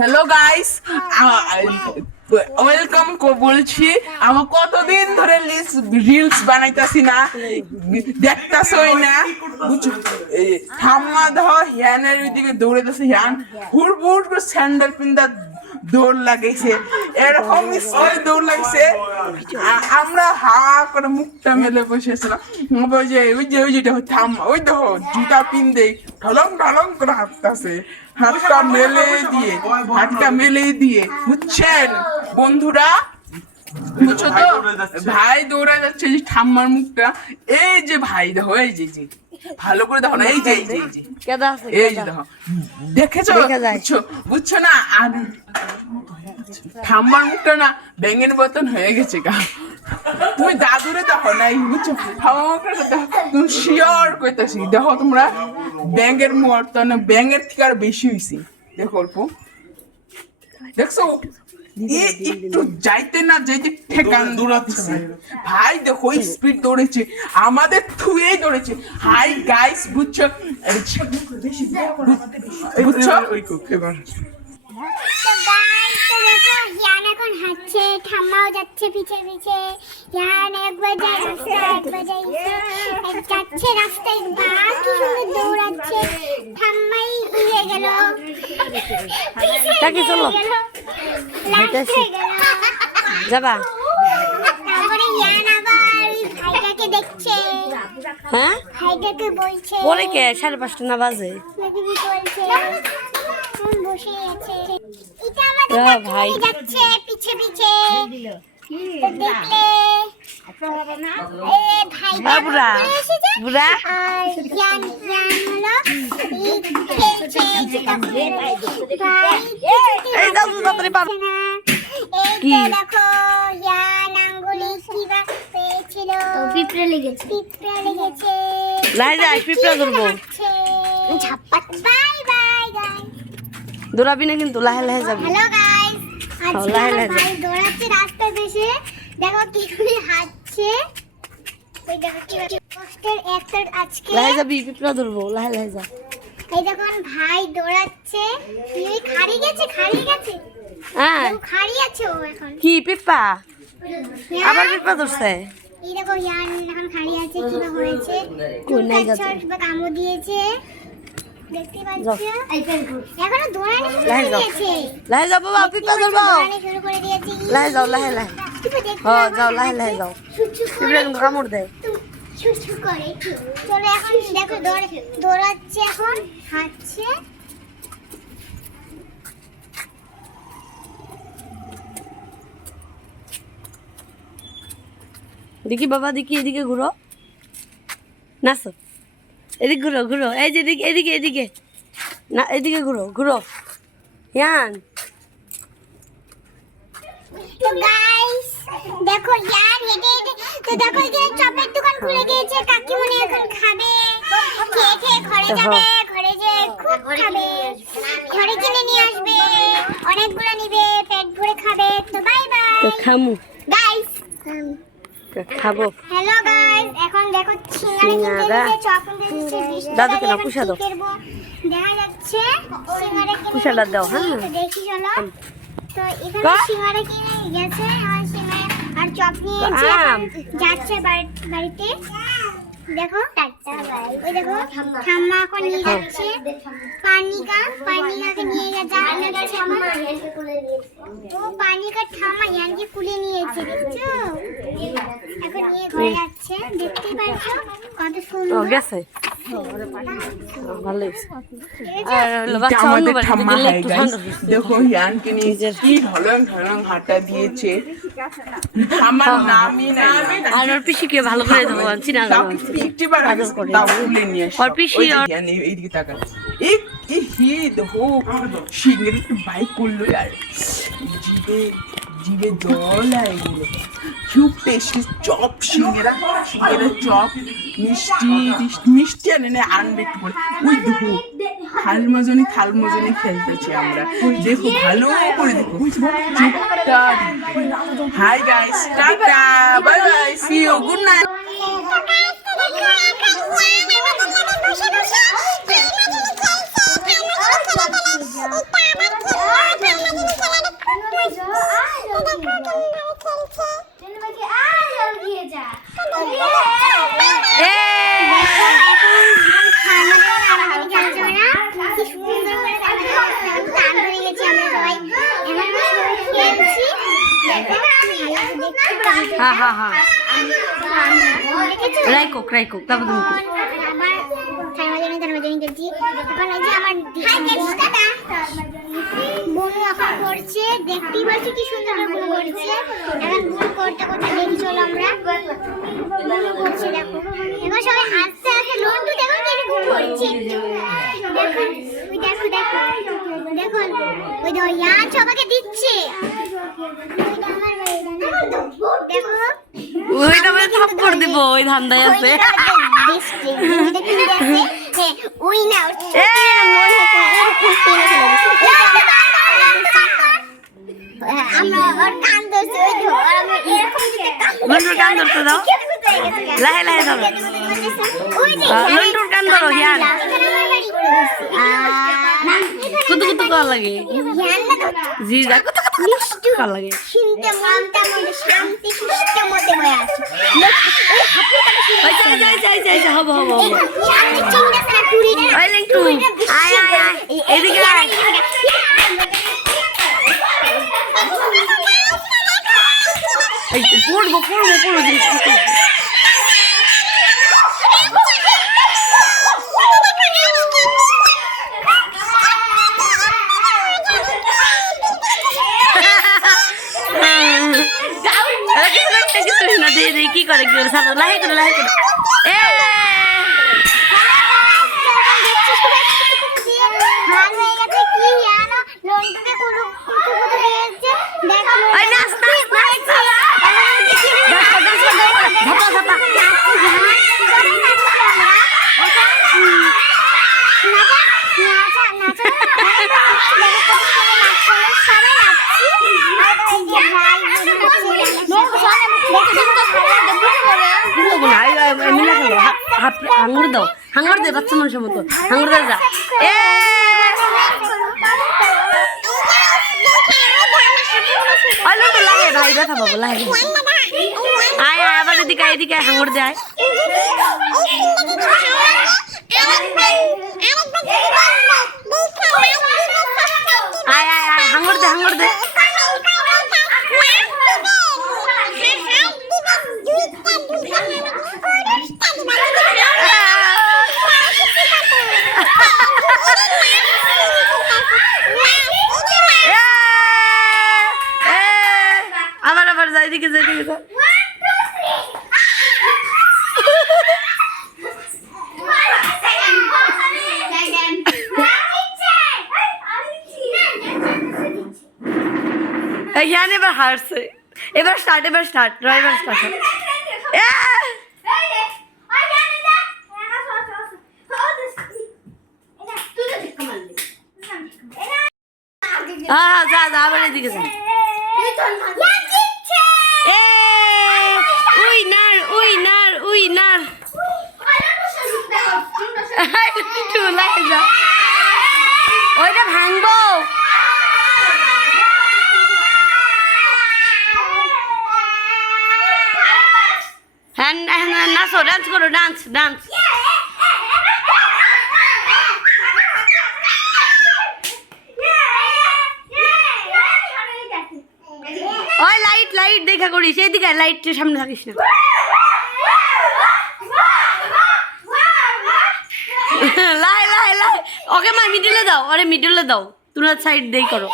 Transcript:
Hello guys, welcome বলছি। আমার কতদিন ধরে রিলস বানাইতাছি না, দেখতাছই না, বুঝছো? ঠাম্মা ধর হিয়ানের ওইদিকে দৌড়াইতেছে, হিয়ান হুড় হুড় করে স্যান্ডেল পিন্দা দৌড় লাগাইছে, এরকম দৌড় লাগছে। আমরা হা করে মুখটা মেলে বসেছিলাম। ওই যে ঠাম্মা ওই দেখো জুতা পিন্দে ঢলং ঢলং করে হাঁটতেছে, হাতটা মেলে দিয়ে বুঝছেন বন্ধুরা, বুঝছো তো? ভাই দৌড়া যাচ্ছে, যে ঠাম্মার মুখটা, এই যে ভাই দেখো, এই যে ভালো করে দেখো না, এই যে দেখো, দেখেছো? বুঝছো না? আর ঠাম্মার মুখটা না ব্যাঙের মতন হয়ে গেছে গা। তুমি দাদুরে দেখো নাই, বুঝছো? ঠাম্মার মুখটা দেখো, তুমি শিওর কইতাছি, দেখো তোমরা ব্যাঙের মতন, ব্যাঙের থেকে আর বেশি হইছে। দেখো অল্প, দেখছো? একটু যাইতে না যাইতে ঠেকান দৌড়াচ্ছে ভাই, দেখো স্পিড দৌড়েছে, আমাদের থুয়েই দৌড়েছে। হাই গাইস, বুঝছো? বুঝছো? এখন হাঁটছে, ঠাম্মাও যাচ্ছে পিছে পিছে। ইয়ান একবার যায় রাস্তায়, একবার যাচ্ছে রাস্তায়, কি সুন্দর দৌড়াচ্ছে। ঠাম্মাই ইয়ে গেল, যাবা? তারপরে ইয়ান আবার ভাইটাকে দেখছে, হ্যাঁ ভাইটাকে বলছে পরে কে 5:30 না বাজে? বসে আছে, এটা আমাদের ভাই যাচ্ছে পিছে পিছে। দেখলে বুড়া বুড়া ইয়ান হলো খেলছে, এই দাও তাড়াতাড়ি পার। কি দেখো, ইয়ান আঙ্গুলি কিবা পেয়েছিল, পিঁপড়ে লেগেছে, লাই যাই পিঁপড়া ধরবো। ঝাপট। বাই বাই গাইস, দৌড়াবি না কিন্তু, লাহে লাহে যাবি। হ্যালো গাইস, আজকে লাহে আমার লাহে ভাই দৌড়াচ্ছে রাস্তায় বেশি, দেখো কি করে হাঁটছে। ওই দেখো কি কষ্টের একটা আজকে, লাহে যাবি, পিঁপড়া ধরবো, লাহে লাহে যা। এই দেখুন ভাই দৌড়াচ্ছে, এই খাড়ি গেছে হ্যাঁ খাড়ি আছে ও এখন। কি পিঁপড়া? আবার পিঁপড়া ধরছে? এই দেখো ইয়ান এখন খাড়ি আছে, কিবা হয়েছে, কোন নাই যাচ্ছে, বা কামড় দিয়েছে, দেখতে পাচ্ছ? এখনো দৌড়ানো শুরু লাহে করে যাও, দিয়েছে, লাহে যাও বাবা, পিঁপড়া ধরবো। দৌড়ানো শুরু করে দিয়েছে। লাহে যাও, লাহে লাহে। হ্যাঁ যাও, লাহে লাহে যাও, পিঁপড়া কিন্তু কামড় দেয়। ছুছু করে। চলো এখন দেখো দৌড়াচ্ছে, এখন হাঁটছে। দেখি বাবা, দেখি এদিকে ঘুরো, নাচো, এদিকে ঘুরো ঘুরো, এই যে এদিকে এদিকে না, এদিকে ঘুরো ঘুরো। ইয়ান তো গাইস দেখো ইয়ান হেঁটে হেঁটে, তো দেখো এখানে চপের দোকান খুলে গিয়েছে, কাকিমনি এখন খাবে, খেয়ে ঘরে যাবে, ঘরে যে খুব খাবে, ঘরে কিনে নিয়ে আসবে, অনেকগুলো নিবে, পেট ভরে খাবে। তো বাই তো বাই খামু, গাইস। খাবো। হ্যালো গাইস, এখন দেখো সিঙ্গারা কিনতে চপ কিনতে দিচ্ছে, দাদুকে না কুশা দাও, দেখা যাচ্ছে সিঙ্গারা কিনে কুশাটা দাও। হ্যাঁ তো দেখি চলো, তো এখানে সিঙ্গারা কিনে গেছে, আর সিঙ্গারা আর চপ নিয়েছে, যাচ্ছে বাড়িতে। দেখো ওই দেখো ঠাম্মা এখন নিয়ে যাচ্ছে পানিকাকে নিয়ে যাচ্ছে ও পানিকা ঠাম্মা ইয়ানকে কুলে নিয়েছে, দেখছো? এখন নিয়ে ঘরে যাচ্ছে, দেখতে পাচ্ছ কত সুন্দর গেছে, ভালো দেখো হিয়ানকে নিয়ে কি ঢলং ঢলং হাঁটা দিয়েছে, আমার নামই নাই। আর ওর পিসিকে ভালো করে দেবো, চিনা যাবো। এইদিকে তাকান, দেখো সিংহের একটু বাইক করলো, আর জিভে জল আইলো, খুব টেস্টি চপ, সিঙ্গেরা চপ, মিষ্টি আনে আনবে একটু করে। ওই দেখো থাল মজনি খেলতেছি আমরা, দেখো ভালো করে দেখো। Hi guys, tata, bye bye, see you, good night. বসে হ্যাঁ হ্যাঁ হ্যাঁ দেখেছো? রাইকো তারপর তুমি করো। আমার থার্মাজনি করছি। এখন এই যে আমার বনু এখন করছে, দেখতেই পাচ্ছি কি সুন্দর বনু করছে। এখন বনু করতে করতে দেখি চলো আমরা বনু করছে, দেখো এখন সবাই আস্তে আস্তে লন্ডু দেখো কিরকম করছে, দেখো ওই দেখো দেখো দেখো ওই দেখো ইয়ান সবাইকে দিচ্ছে, ওইটা আমার দেখো ওইটা বলে থাপ্পড় দিব, ওই ধান্দায় আছে। লন্ডুর কান ধরতে দাও, লাহে লাহে ধরো। লন্ডুর কান ধরো, হিয়ান কুতু কুতু করা লাগে, জি যা কুতু কুতু করা লাগে। হবো ওই লিংটু আয় আয় আয় এদিকে আয়। এই পড়বো জিনিস কি করে লাহে করে হাঙ্গুর দাও, হাঙ্গুর দে বাচ্চা মানুষের মতো, হাঙ্গুর দে যা। লাগে ভাই ব্যথা পাবো, লাগে আয় আয় আবার এদিকে হাঙ্গুর দে আয়। আয় আয় আয় হাঙ্গুর দে আবার যাই দিকে যা। ইয়ান এবার হারছে, এবার স্টার্ট ড্রাইভার স্টার্ট। হ্যাঁ যা আবার এদিকে যা। উইনার ওইটা ভাঙবো। নাচো, ডান্স করো, ডান্স ওই লাইট দেখা করিস, এইদিকে লাইটের সামনে থাকিস না। লাই ওকে মা মিডিলে দাও, আরে মিডিলে দাও, তোমরা সাইড দেই করো।